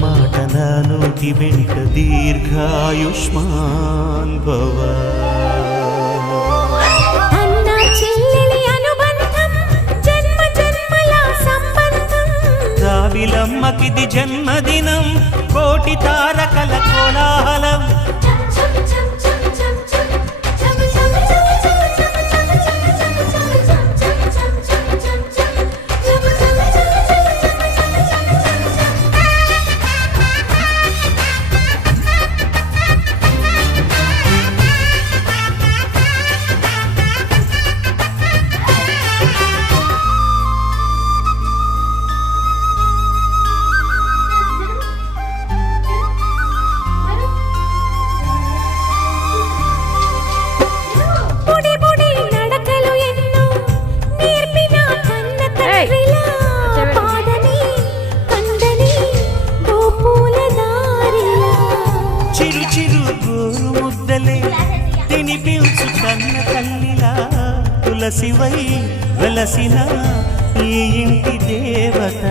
మాట నా నోటి వెంట దీర్ఘాయుష్మాన్ భవ. అన్నా చెల్లెలి అనుబంధం జన్మ జన్మల సంబంధం. రావిలమ్మకిది జన్మదినం కోటి తారకల కోలాహలం. చిరు చిరు గోరు ముద్దలే తినిపించు కన్న తల్లిలా తులసివై వెలసిన ఈ ఇంటి దేవత.